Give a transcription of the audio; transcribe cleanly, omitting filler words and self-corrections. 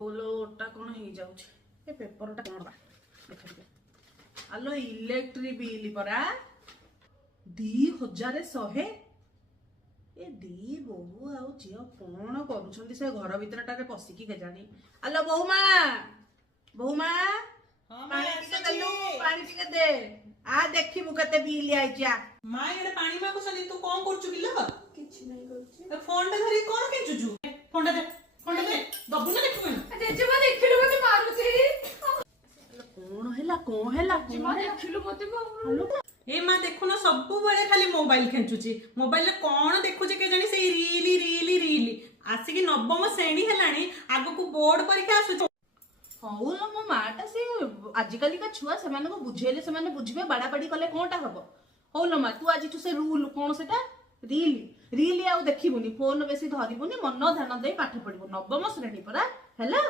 बोलोटा कौन हो जाउछ ए पेपरटा कौन बा देखिबे आलो इलेक्ट्रिक बिल परा 2100 ए दी बहु आउ झियो कौन करूछंती से घर भीतरटारे पसिकी केजानी आलो बहुमा हाँ पानी टिके देलु पानी टिके दे आ देखिबु केते बिल आइचा मां एडे पानी मा को सनी तू कोन करछु किलो किछ नहीं करछि ए फोन टा धरी कोन केचुजु फोन टा दे दबु ना देखु ना जेजेमा देखिलु मते मारुछि कौन हैला जेजेमा देखिलु मते हेलो ए मां देखु ना सब बेले खाली मोबाइल खेचुची मोबाइल ले कोन देखुची के जानी से रीली आसी कि नवम श्रेणी हेलानी आगो को बोर्ड परीक्षा आसु हौ न मो माटा से आजिकली का छुआ से माने को बुझेले से माने बुझबे बाड़ाबाड़ी कले कोनटा हबो हौ न मा तू आज तू से रूल कोन सेटा रील आउ देखिबुनी फोन बेसी धरिबुनी मन ध्यान दे पाठ पढिबु नवम श्रेणी परा हैला